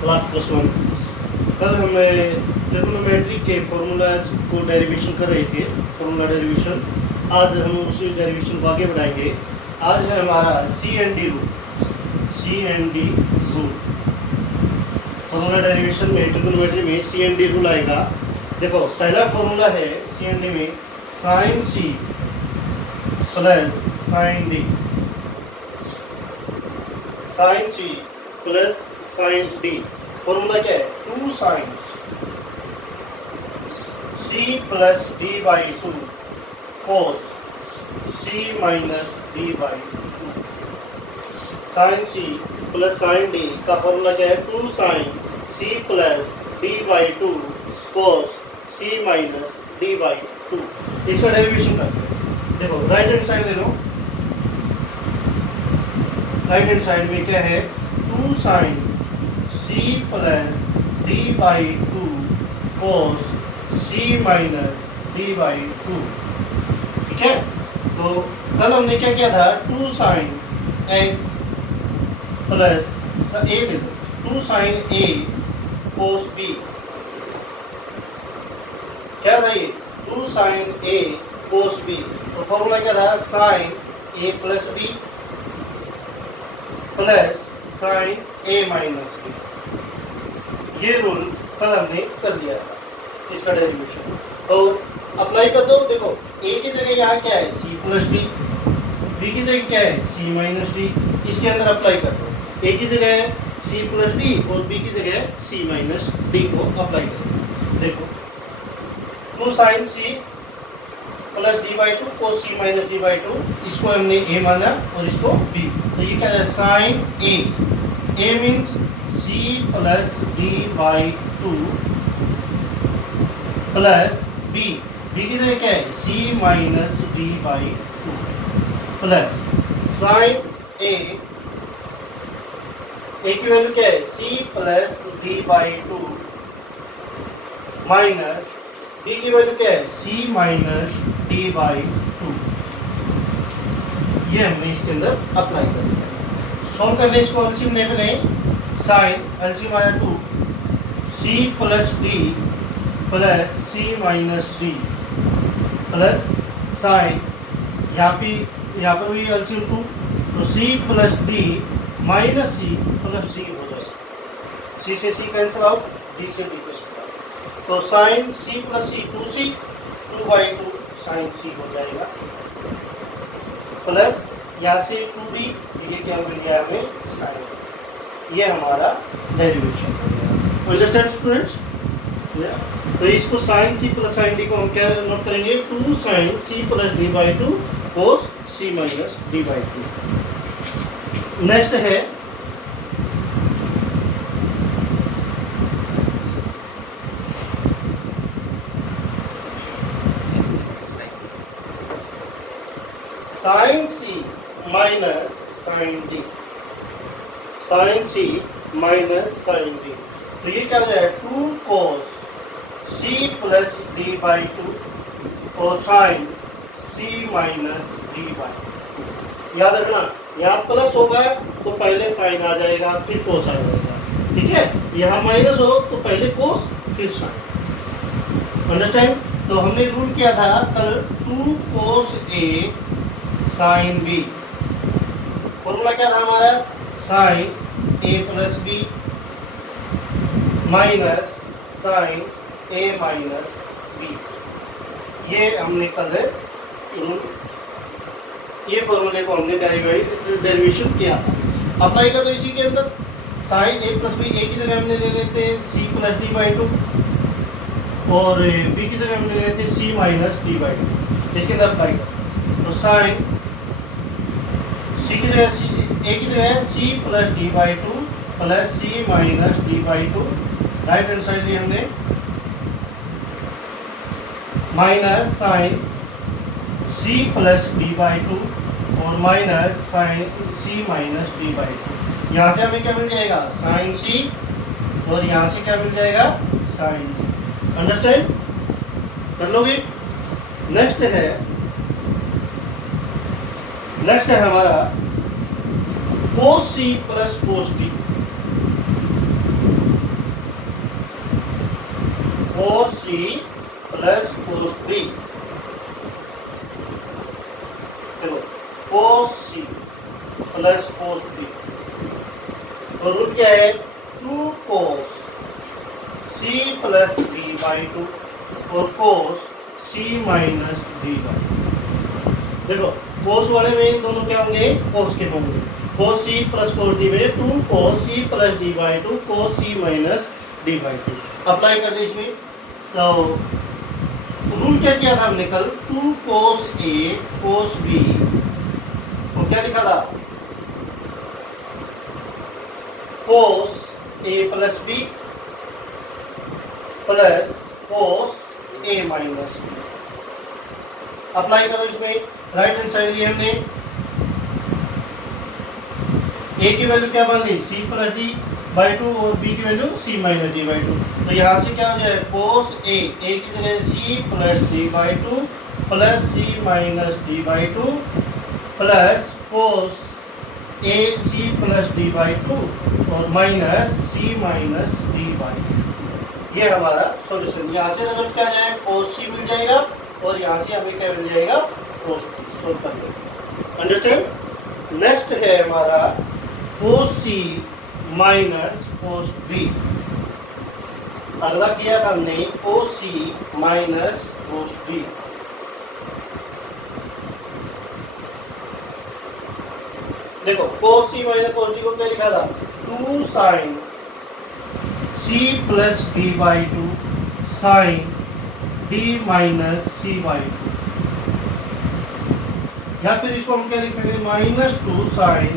Class +1। कल हम trigonometry के फॉर्मूलाज को डेरिवेशन कर रहे थे, फॉर्मूला डेरिवेशन। आज हम उसी डेरिवेशन को आगे बढ़ाएंगे। आज है हमारा C and D rule. Formula derivation में ट्रिग्नोमेट्री में सी एंड डी रूल आएगा। देखो, पहला फॉर्मूला है सी एंड डी में साइन सी प्लस साइन डी, साइन सी प्लस साइन डी। फॉर्मूला क्या है? 2 sine C plus D by 2 cos C minus D by 2। Sine C plus sine d का formula क्या है? 2 sine C plus D by 2 cos C minus D by 2। इसका derivation करते हैं। देखो, right hand side दे लो। राइट हैंड साइड में क्या है? 2 sine C plus D by 2 cos C minus D by 2। ठीक है। तो कल हमने क्या किया था? 2 साइन एक्स प्लस ए, 2 साइन ए कोस बी। क्या था ये? 2 साइन ए कोस बी। तो फॉर्मूला क्या था? साइन ए प्लस बी प्लस साइन ए माइनस बी। ये रूल कल हमने कर लिया था, इसका डेरिवेशन। तो अप्लाई कर दो। देखो, ए की जगह यहाँ क्या है? C plus D. बी की जगह क्या है? C minus D. इसके अंदर अप्लाई कर दो। ए की जगह है सी प्लस डी और बी की जगह सी माइनस डी को अप्लाई करो। देखो, 2 sine C plus D by 2 को सी माइनस डी बाई 2, इसको हमने ए माना और इसको बी। तो ये क्या है? Sine A means C plus D by 2 plus B की जगह क्या है? C minus D by 2 plus sine A की वैल्यू क्या है? C plus D by 2 minus D की वैल्यू क्या है? C minus D by 2। ये हमने इसके अंदर अप्लाई कर दिया। सॉल्व कर ले इसको। एलसीएम ले लें। साइन एलसीएम आया 2 सी प्लस डी प्लस सी माइनस डी प्लस साइन, यहाँ पर भी एलसीएम 2, तो C plus D minus C plus D हो जाएगा। सी से सी कैंसिल आउट, डी से डी कैंसिल आउट। तो sine C plus C 2c, 2 by 2 sine C हो जाएगा प्लस यहाँ से 2d, ये क्या मिल गया हमें? साइन। ये हमारा डेरिवेशन हो गया। Understand students? तो इसको साइन सी प्लस साइन डी को हम क्या नोट करेंगे? 2 sine C plus D by 2 cos C minus D by 2। Next है साइन सी माइनस साइन डी। साइन सी माइनस साइन डी, तो ये क्या हो जाएगा? 2 cos C plus D by 2 cosine C minus D by 2। याद रखना, यहाँ प्लस होगा तो पहले साइन आ जाएगा, फिर कोस आ जाएगा। ठीक है। यहाँ माइनस हो तो पहले कोस फिर साइन। अंडरस्टैंड? तो हमने रूल किया था कल 2 कोस ए साइन बी। फॉर्मूला क्या था हमारा? साइन ए प्लस बी माइनस साइन ए माइनस बी। ये हमने कल रूल, ये फॉर्मूले को हमने डेरिवेशन किया था। अप्लाई कर दो इसी के अंदर। साइन ए प्लस बी, ए की जगह हमने ले लेते हैं सी प्लस डी बाई 2 और बी की जगह हमने ले लेते हैं सी माइनस डी बाई 2। इसके अंदर अप्लाई कर। तो साइन सी की जगह ए की जगह c plus D by 2 plus C minus D by 2। Right hand side लिए हमने minus sine C plus D by 2 और minus sine C minus D by 2। यहाँ से हमें क्या मिल जाएगा? साइन सी और यहाँ से क्या मिल जाएगा? Sign D. अंडरस्टैंड कर लोगे? नेक्स्ट है हमारा cos c plus cos d। C plus cos b. देखो कोस सी प्लस कोस बी, तो रूट क्या है 2 cos C plus b by 2 और cos C minus D by. देखो कोस वाले में इन दोनों क्या होंगे, कोस के होंगे। कोस सी प्लस कोस डी में 2 cos C plus D by 2 cos C minus D by 2 apply कर दे इसमें। तो रूल क्या किया था हमने कल, 2 कोस ए कोस बी को क्या लिखा था, कोस A plus B plus cos a minus B. Apply करो इसमें, राइट हैंड साइड ली हमने, ए की वैल्यू क्या मान ली सी प्लस डी बाई 2 और बी की value c minus D by 2। तो यहाँ से क्या हो जाए कोस ए की जगह c plus D by 2 plus C minus D by 2 plus cos a c plus D by 2 और minus c minus D by 2। ये हमारा सॉल्यूशन। यहाँ से रिजल्ट क्या जाए कोस सी मिल जाएगा और यहाँ से हमें क्या मिल जाएगा कोस टी। सोल्व कर लेंगे, अंडरस्टैंड। नेक्स्ट है हमारा कोस सी माइनस कोस बी। अगला किया था हमने कोस सी माइनस कोस बी। देखो कोस सी माइनस कोस डी को क्या लिखा था 2 sine C plus D by 2 sine d minus c by 2, या फिर इसको हम क्या लिखेंगे minus 2 sine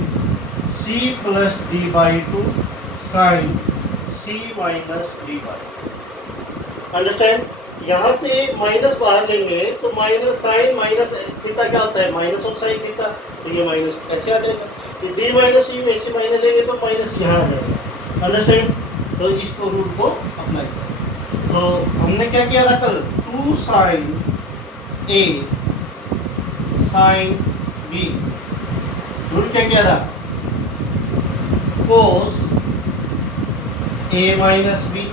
C plus D by 2 sine C minus D by. Understand. यहाँ से माइनस बाहर लेंगे तो माइनस साइन माइनस थीटा क्या होता है माइनस ऑफ साइन थीटा, तो ये माइनस ऐसे आ जाएगा। तो डी माइनस सी में ऐसे माइनस लेंगे तो माइनस यहाँ आ जाएगा, अंडरस्टैंड। तो इसको रूल को अप्लाई करें। तो हमने क्या किया था कल 2 साइन ए साइन बी, रूल क्या किया था कोस a minus B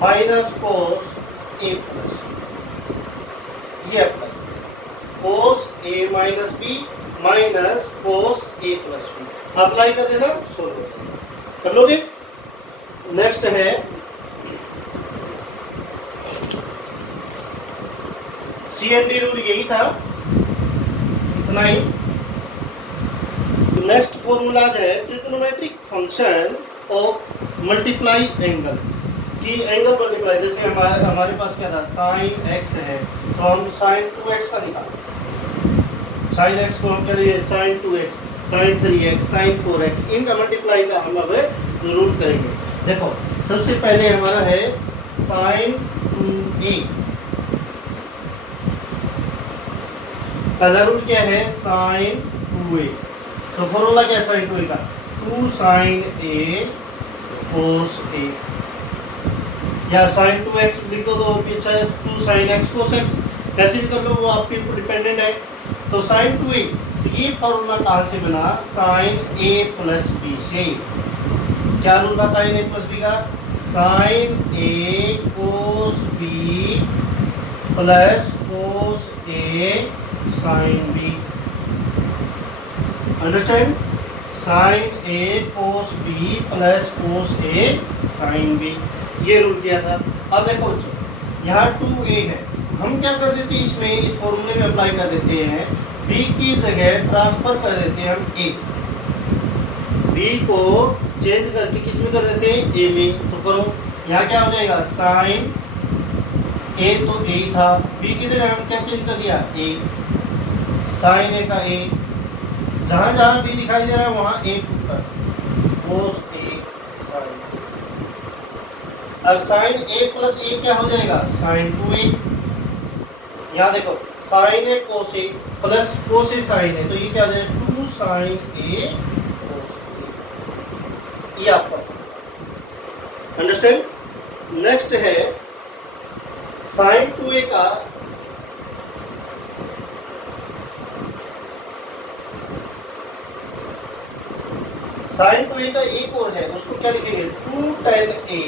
minus cos A plus, ये apply cos a minus B minus cos A plus B apply कर देना, सोल्व कर लोगे। नेक्स्ट है CND रूल, यही था, इतना ही। नेक्स्ट फॉर्मूला है trigonometric function of multiply angles की एंगल मल्टीप्लाई। जैसे हमारे पास क्या था साइन एक्स है तो हम साइन 2x का निकालें, साइन एक्स को हम करेंगे sign 2x sign 3x sign 4x, इनका मल्टीप्लाई का हम अब रूल करेंगे। देखो सबसे पहले हमारा है साइन 2a, पहला रूल क्या है साइन 2a, तो फॉर्मूला क्या है साइन 2a का 2 साइन a कोस a, या साइन 2x लिख दो तो भी अच्छा है, 2 साइन x कोस x, कैसे भी कर लो वो आपके ऊपर डिपेंडेंट है। तो साइन 2a, तो ये फॉर्मूला कहाँ से बना साइन a प्लस b से। क्या रूल था साइन a प्लस b का sine a cos b plus cos a sine b, understand. Sine a cos b plus cos a sine b, ये रूल किया था। अब देखो बच्चों यहाँ 2a है, हम क्या कर देते हैं इसमें इस फॉर्मूले में अप्लाई कर देते हैं, b की जगह ट्रांसफर कर देते हैं हम a, b को चेंज करके किस में कर देते हैं a में। तो करो यहाँ क्या हो जाएगा साइन a तो a था, b की जगह हम क्या चेंज कर दिया a, साइन a का a, जहाँ जहाँ b दिखाई दे रहा है वहाँ a पुट कर कोस a साइन। अब साइन a प्लस a क्या हो जाएगा साइन 2a, यहाँ देखो sine a cos a plus cos a sine a, तो ये क्या हो जाएगा 2 साइन a कोस a, ये आपका अंडरस्टैंड। नेक्स्ट है साइन 2a का साइन 2a का एक और है, उसको क्या लिखेंगे 2 tan a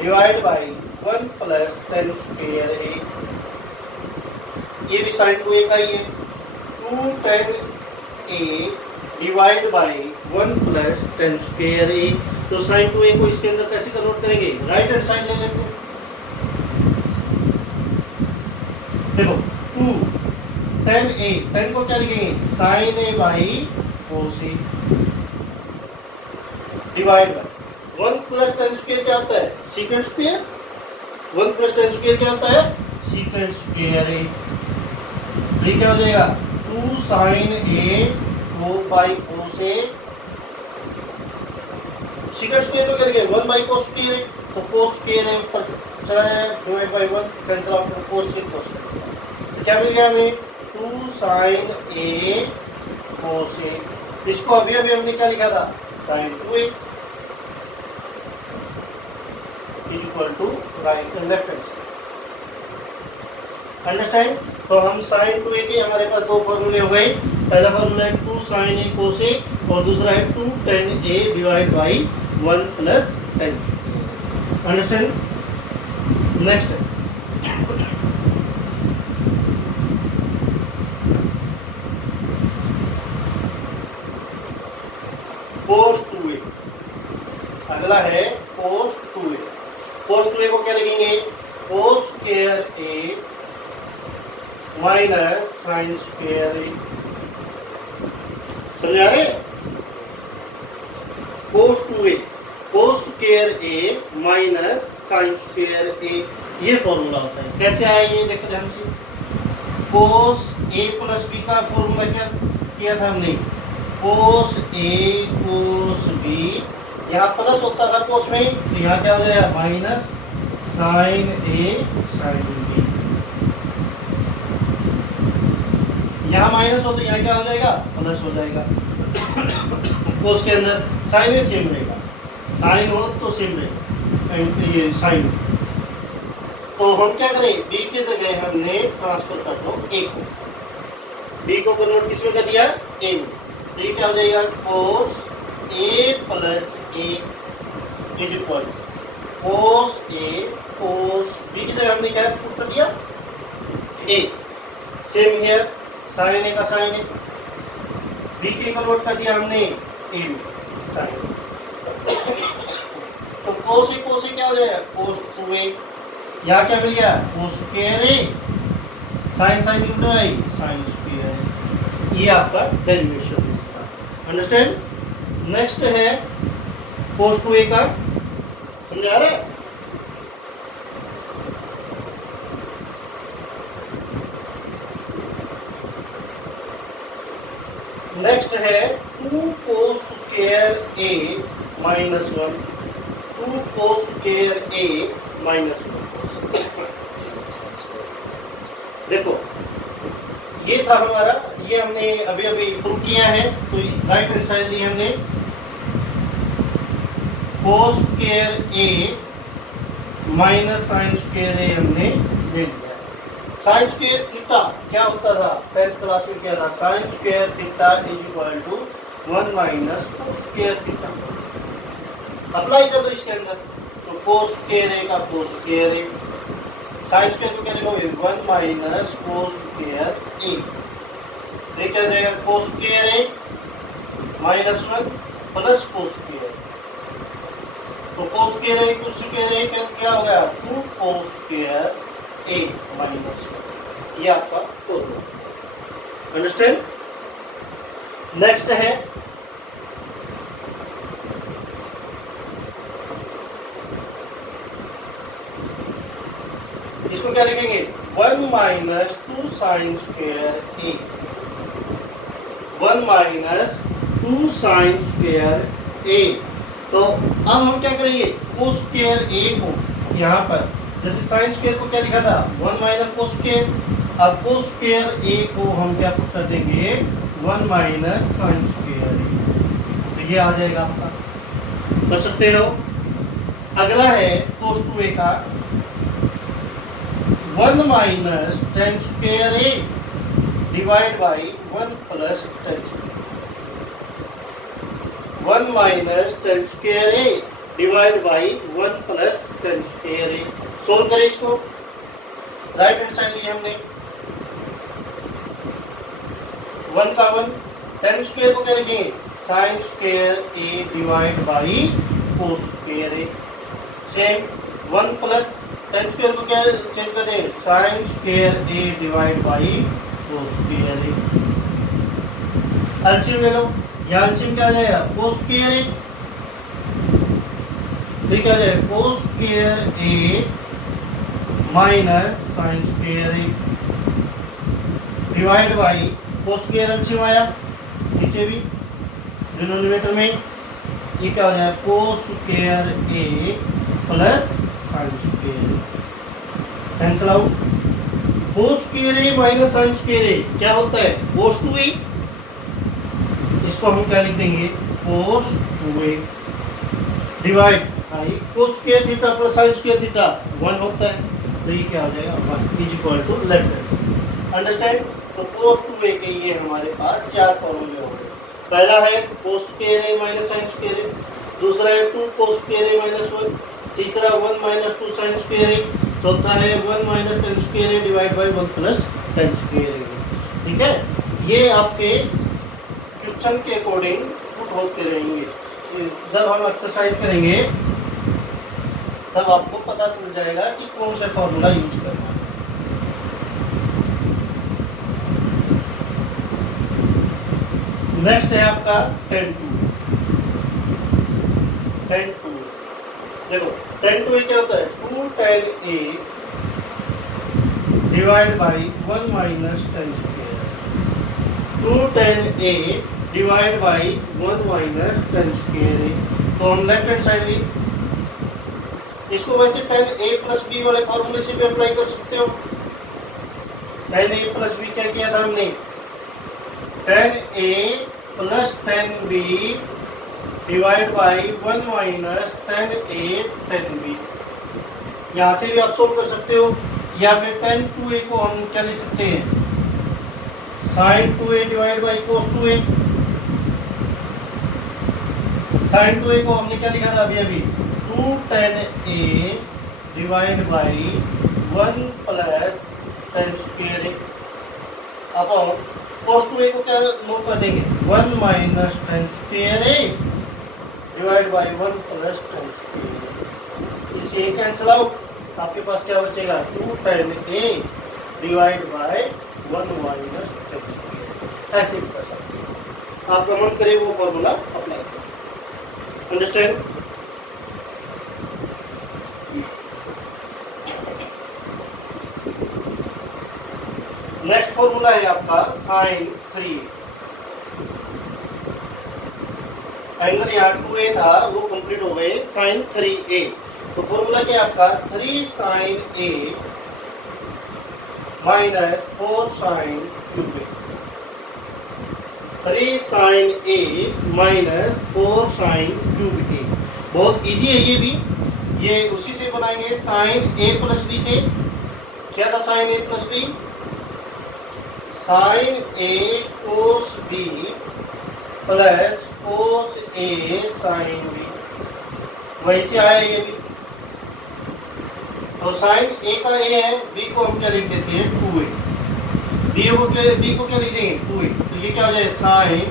divide by 1 plus tan square A, ये भी साइन 2a का ही है। 2 tan A divide by 1 plus tan square A. तो साइन 2a को इसके अंदर कैसे कन्वर्ट करेंगे, राइट हैंड साइड ले लेते हैं। देखो 2 टेन ए, टेन को क्या लिखेंगे, sine a by cos a divide by 1 plus tan square क्या होता है, secant square. 1 plus tan square क्या होता है, सीकेंट स्क्वेयर ए। ये क्या हो जाएगा, 2 साइन ए को by cos A, secant square को क्या लिखेंगे, 1 बाई कोस स्क्वेयर ए। तो कोस स्क्वेयर है ऊपर चला जाएगा, डिवाइड बाई 1 कैंसिल आउट, कोस से कोस कैंसिल। तो क्या मिल गया हमें, 2 साइन ए कोस ए। इसको अभी अभी हमने क्या लिखा था, sine 2a is equal to right and left hand side. Understand. तो हम साइन 2a के हमारे पास दो फॉर्मूले हो गए। पहला फॉर्मूला है 2 साइन ए कोस ए और दूसरा है 2 tan A divide by 1 plus ten. Understand. Next cos 2a, अगला है कोस 2a। कोस 2a को क्या लिखेंगे, कोस स्क्वायर ए माइनस साइन स्क्वायर ए। समझा रहे, कोस 2a, कोस स्क्वायर ए माइनस साइन स्क्वायर ए, ये फॉर्मूला होता है। कैसे आया ये देखो ध्यान से। कोस ए प्लस बी का फॉर्मूला क्या किया था हमने, कोस ए कोस बी, यहाँ प्लस होता था कोस में, तो यहाँ क्या हो जाएगा माइनस साइन ए साइन बी। यहाँ माइनस हो तो यहाँ क्या हो जाएगा, प्लस हो जाएगा। कोस के अंदर साइन ए सेम रहेगा, साइन हो तो सेम रहेगा ये साइन। तो हम क्या करें, बी की जगह हमने ट्रांसफर कर दो ए को, बी को कन्वर्ट किसमें कर दिया, ए में। ये क्या हो जाएगा, cos A plus A is equal cos A cos B की जगह हमने क्या पुट कर दिया, A. Same here, sine A का साइन ए, बी के कन्वर्ट कर दिया हमने ए में साइन। तो कोस ए क्या हो जाएगा, कोस 2a। यहाँ क्या मिल गया, कोस square a, sign sign Newton I sine square. ये आपका डेरिवेशन है इसका। अंडरस्टैंड। नेक्स्ट है कोस 2a का, समझा रहा है। नेक्स्ट है 2 कोस स्क्वायर ए माइनस 1, 2 कोस स्क्वायर ए माइनस 1। देखो ये था हमारा, ये हमने अभी अभी प्रूव किया है। तो राइट हैंड साइड ली हमने कोस स्क्वायर ए माइनस साइन स्क्वायर ए हमने ले लिया। साइन स्क्वायर थीटा क्या होता था, 10th क्लास में क्या था, sine square theta is equal to 1 minus cos square theta. Apply कर दो इसके अंदर, तो कोस स्क्वायर ए का cos square a, sine square को क्या लिखोगे, 1 माइनस कोस स्क्वायर ए। ये क्या जाएगा, कोस स्क्वायर ए माइनस 1 प्लस कोस स्क्वायर। तो कोस स्क्वायर ए कोस स्क्वायर ए क्या हो गया, 2 कोस स्क्वायर ए माइनस 1। ये आपका फॉर्मूला। अंडरस्टैंड। नेक्स्ट है इसको क्या लिखेंगे, 1 minus 2 sine square A, 1 minus 2 sine square A. तो अब हम क्या करेंगे, कोस स्क्वायर ए को यहाँ पर, जैसे साइन स्क्वायर को क्या लिखा था, 1 माइनस कोस स्क्वायर। अब कोस स्क्वायर ए को हम क्या पुट कर देंगे, 1 माइनस साइन स्क्वायर ए। तो ये आ जाएगा आपका, कर सकते हो। अगला है कोस 2a का, 1 minus tan square A divide by 1 plus tan square. 1 minus tan square A divide by 1 plus tan square A. Solve करें इसको, राइट हैंड साइड लिया हमने 1 का 1, टेन स्क्वायर को क्या लिखेंगे sine square A divide by cos square A. Same 1 plus tan square को क्या चेंज कर देंगे sine square A divide by cos square A. LCM ले लो, या एलसीएम क्या आ जाएगा कोस स्क्वायर ए, क्या आ जाएगा कोस square A minus sine square A divide by cos square LCM आया नीचे भी डिनोमिनेटर में, ये क्या हो जाएगा कोस स्क्वायर ए प्लस साइन स्क्वायर ए। कैंसिल आउट, कोस स्क्वायर ए माइनस साइन स्क्वायर ए क्या होता है कोस 2a, इसको हम क्या लिख देंगे cos 2a divide by cos square theta plus sine square theta 1 होता है, तो ये क्या हो जाएगा 1 is equal to left hand. Understand, तो कोस 2a के ये हमारे पास चार फॉर्मूले हो गए। पहला है कोस स्क्वायर ए माइनस साइन स्क्वायर ए, दूसरा है 2 कोस स्क्वायर ए माइनस 1, तीसरा 1 माइनस 2 साइन स्क्वायर ए, चौथा है 1 minus tan square A divide by 1 plus tan square ए। ठीक है, ये आपके क्वेश्चन के अकॉर्डिंग पुट होते रहेंगे। जब हम एक्सरसाइज करेंगे तब आपको पता चल जाएगा कि कौन सा फॉर्मूला यूज करना है। नेक्स्ट है आपका 10-2। देखो 10-2 क्या होता है 2 tan a divide by 1 minus tan square, 2 tan a divide by 1 minus tan square A. तो हम लेफ्ट हैंड साइड ली, इसको वैसे tan a प्लस बी वाले फॉर्मूले से भी अप्लाई कर सकते हो। tan a प्लस बी क्या किया था हमने tan a plus tan b divide by 1 minus tan a tan b, यहाँ से भी आप सोल्व कर सकते हो, या फिर tan 2a को हम क्या ले सकते हैं sin 2a divide by cos 2a। sin 2a को हमने क्या लिखा था अभी 2 tan a divide by 1 plus tan square A. अब cos 2a को क्या मूव कर देंगे 1 minus tan square A divide by 1 plus tan square. इससे कैंसिल आउट, आपके पास क्या बचेगा 2 tan a divide by 1 minus tan square. ऐसे भी कर सकते हैं, आपका मन करे वो फॉर्मूला अप्लाई करें। अंडरस्टैंड। नेक्स्ट फॉर्मूला है आपका साइन 3। एंगल यहाँ 2a था वो कंप्लीट हो गए साइन 3a। तो फॉर्मूला क्या है आपका 3 sine a minus 4 sine cube A. 3 sine a minus 4 sine cube A. बहुत इजी है ये भी, ये उसी से बनाएंगे साइन a प्लस बी से। क्या था sine a plus b sine a cos b plus cos a sine b, वहीं से आया ये भी। तो साइन a का a है, b को हम क्या लिख देते हैं 2a, b को क्या लिख देंगे 2a। तो ये क्या हो जाए sine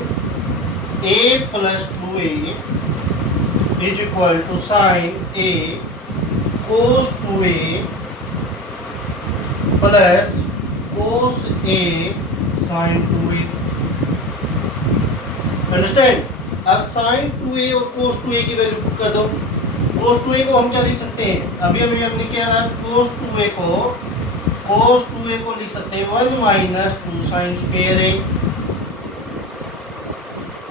a plus 2a is equal to sine a cos 2a plus cos a sine 2a। Understand. अब साइन 2a और कोस 2a की वैल्यू पुट कर दो। कोस 2a को हम क्या लिख सकते हैं, अभी हमने क्या था कोस 2a को लिख सकते हैं 1 माइनस 2 साइन स्क्वायर ए,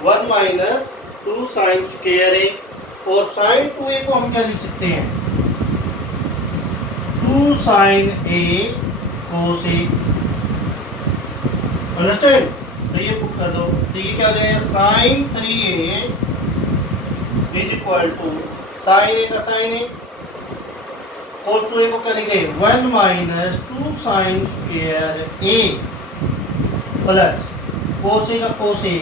1 माइनस 2 साइन स्क्वायर ए। और साइन 2a को हम क्या लिख सकते हैं 2 sine a cos a। Understand. तो ये पुट कर दो, तो ये क्या हो जाएगा sine 3a is equal to sine a का साइन a कोस 2a को क्या लिखे 1 minus 2 sine square a plus cos a का कोस a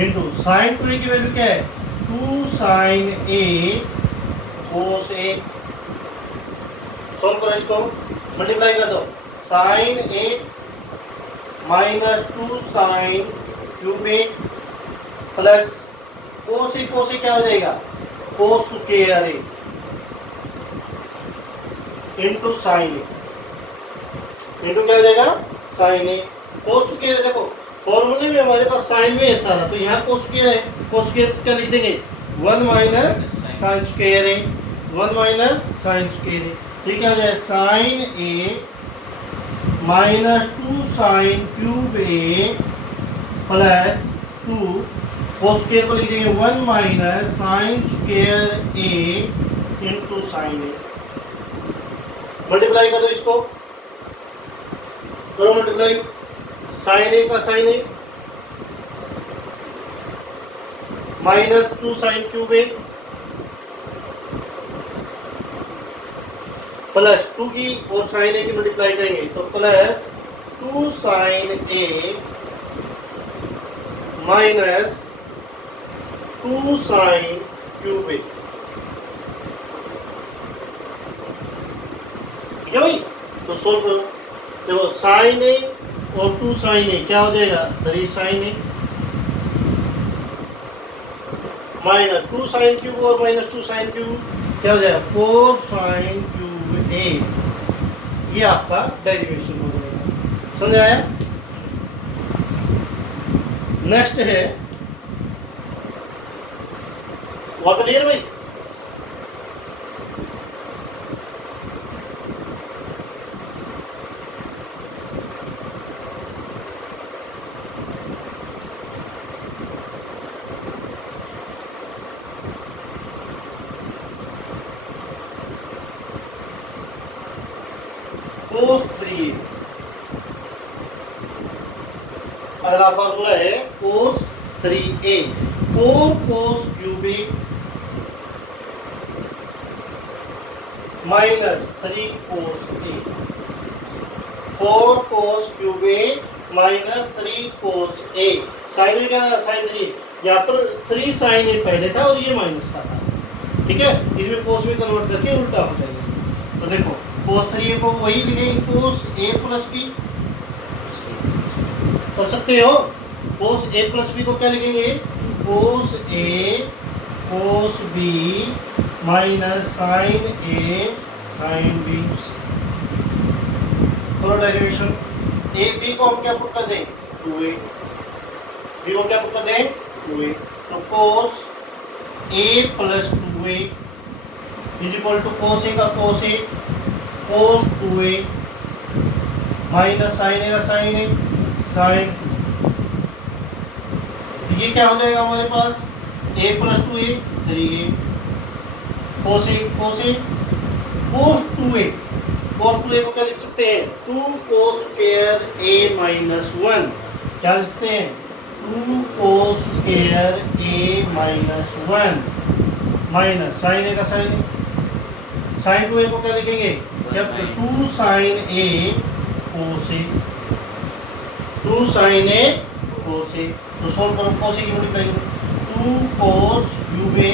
इंटू साइन 2a की वैल्यू क्या है 2 साइन ए कोस ए। सॉल्व करो इसको, मल्टीप्लाई कर दो। साइन ए माइनस 2 साइन क्यूब ए प्लस कोस ए क्या हो जाएगा, कोस स्क्वायर ए इंटू साइन ए, इंटू क्या हो जाएगा, साइन ए। कोस स्क्वायर देखो फॉर्मूले में हमारे पास साइन में ऐसा था, तो यहाँ कोस स्क्वायर है, कोस स्क्वायर क्या लिख देंगे, 1 minus sine square A, 1 minus sine square A. तो क्या हो जाए, साइन ए माइनस 2 साइन क्यूब ए प्लस 2 कोस स्क्वायर को लिख देंगे 1 माइनस साइन स्क्वायर ए इंटू साइन ए। मल्टीप्लाई कर दो इसको, करो मल्टीप्लाई। साइन ए का साइन ए माइनस 2 साइन क्यूब ए प्लस 2 की और साइन ए की मल्टीप्लाई करेंगे तो प्लस 2 साइन ए माइनस 2 साइन क्यूब ए। ठीक है भाई, तो सोल्व करो। देखो साइन ए और 2 साइन ए क्या हो जाएगा, 3 साइन ए माइनस 2 साइन क्यूब और माइनस 2 साइन क्यूब क्या हो जाएगा, 4 साइन क्यूब ए। ये आपका डेरिवेशन हो जाएगा, समझ आया। नेक्स्ट है, वो क्लियर भाई। कोस 3, अगला फॉर्मूला है कोस 3a, 4 cos cube a minus 3 cos A, 4 cos cube a minus 3 cos A. Sign ए क्या था, साइन 3, यहाँ पर 3 साइन ए पहले था और ये माइनस का था, ठीक है। इसमें कोस में कन्वर्ट करके उल्टा हो जाएगा। तो देखो कोस 3 को वही लिखेंगे कोस ए प्लस बी, कर सकते हो। कोस ए प्लस बी को क्या लिखेंगे, कोस A cos B minus sine A sine B. करो डेरिवेशन। ए बी को हम क्या पुट कर दें, 2a, बी को क्या पुट कर दें, 2a। तो cos A plus 2a is equal to cos A का cos A cos 2a minus sine A का साइन ए साइन। ये क्या हो जाएगा हमारे पास, a plus 2a 3a cos A cos 2a को क्या लिख सकते हैं, 2 कोस स्क्वायर a माइनस 1। क्या लिख सकते हैं, 2 cos square a minus 1 minus sine A का साइन ए, साइन 2a को क्या लिखेंगे, जब 2 साइन ए कोस ए, 2 साइन ए कोस ए। तो सोल्व करो, कोस ए की मल्टीप्लाई करो, 2 cos cube a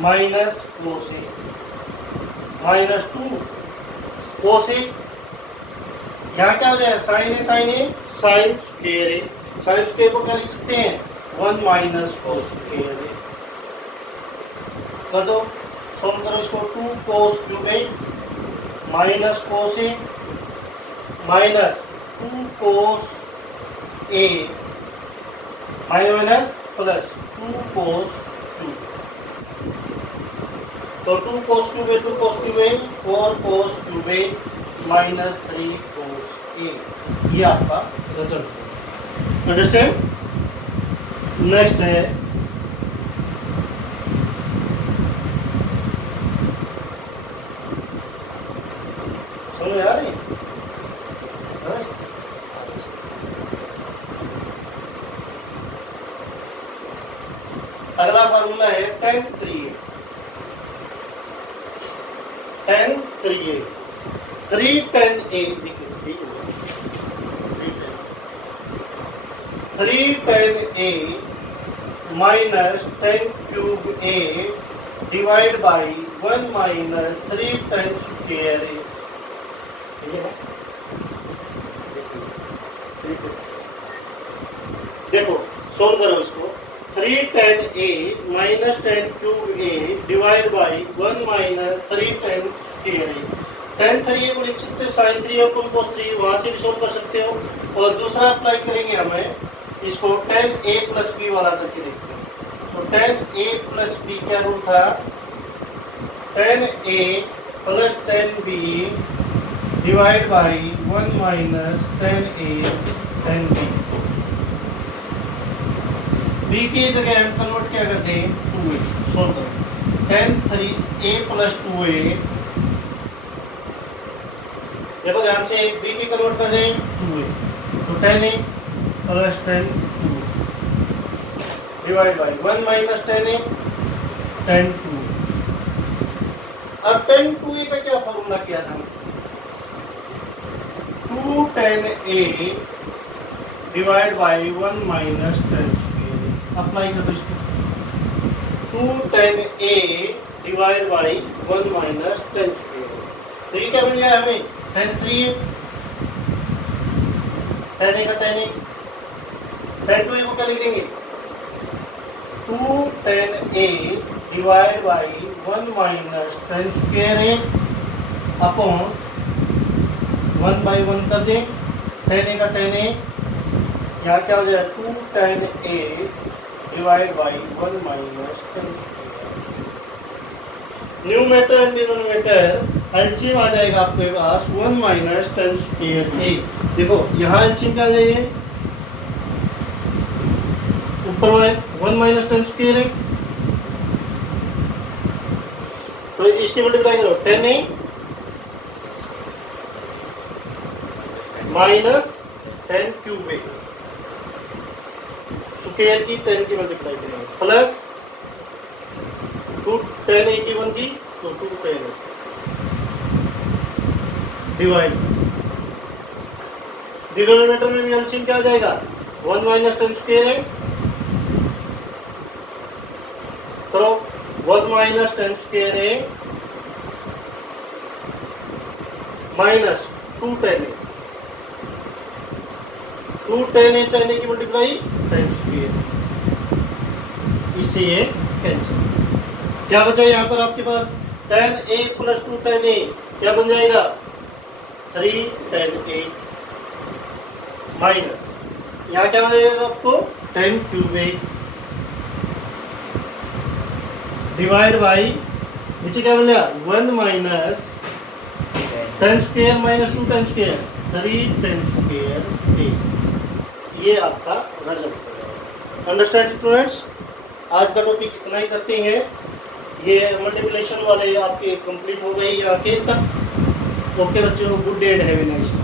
minus cos a minus 2 cos ए। यहाँ क्या हो जाएगा, sign A sine square a, sine square को क्या लिख सकते हैं, 1 माइनस कोस स्क्वायर ए। कर दो, सोल्व करो इसको, 2 cos cube a minus cos a minus 2 cos a minus minus plus 2 cos cube. तो 2 cos cube a 2 cos cube a 4 cos cube a minus 3 cos a. ये आपका रिजल्ट। अंडरस्टैंड। नेक्स्ट है समझ आ रही, अगला फार्मूला है tan 3a, tan 3a 3 tan a, देखिए 3 tan a minus 10 cube a divide by 1 minus 3 10 square ए। ठीक है, देखो सोल्व करो इसको। 3 10 a minus 10 cube a divide by 1 minus 3 10 square a. tan 3a को लिख सकते हो sin 3 और cos 3, वहां से भी सोल्व कर सकते हो। और दूसरा अप्लाई करेंगे हमें इसको tan a प्लस बी वाला करके देखते हैं। तो tan a प्लस बी क्या रूल था, tan a plus tan b divide by 1 minus tan a tan b। b की जगह हम कन्वर्ट क्या करते हैं 2a, सोल्व करो। tan 3a प्लस 2a, देखो ध्यान से b की कन्वर्ट कर दें 2a, तो tan a plus tan 2 divide by 1 minus tan a tan 2। अब tan 2a का क्या फॉर्मूला किया था, 2 tan a divide by 1 minus tan square. Apply करो इसको, 2 tan a divide by 1 minus tan square. तो ये क्या मिल गया हमें, tan 3a, tan a का tan a, tan 2a को क्या लिख देंगे 2 tan a divide by 1 minus tan square a upon 1 by 1 कर दें, tan a का tan a, यहाँ क्या हो जाए 2 tan a divide by 1 minus tan square. Numerator and denominator LCM आ जाएगा आपके पास 1 माइनस tan स्क्वायर a। देखो यहाँ एलसीएम क्या आ जाएगा, ऊपर वाले 1 माइनस tan स्क्वायर है, तो इसकी मल्टीप्लाई करो tan a minus tan cube a, square की 10 की मल्टीप्लाई करेंगे, प्लस 2 tan a की 1 की, तो 2 tan a डिवाइड, डिनोमिनेटर में भी एलसीएम क्या आ जाएगा 1 माइनस tan स्क्वायर है, करो 1 माइनस tan स्क्वायर है minus 2 tan a, 2 tan a की मल्टीप्लाई tan स्क्वायर, इससे ये कैंसिल। क्या बचा यहाँ पर आपके पास, tan a plus 2 tan a क्या बन जाएगा 3 tan a माइनस, यहाँ क्या बनेगा आपको tan cube a divide by, नीचे क्या बन जाएगा 1 minus tan square minus 2 tan square 3 tan square a। ये आपका रिजल्ट। अंडरस्टैंड स्टूडेंट्स, आज का टॉपिक इतना ही करते हैं। ये मल्टीप्लिकेशन वाले आपके कंप्लीट हो गए यहाँ के तक। ओके बच्चों, good day and have a nice day.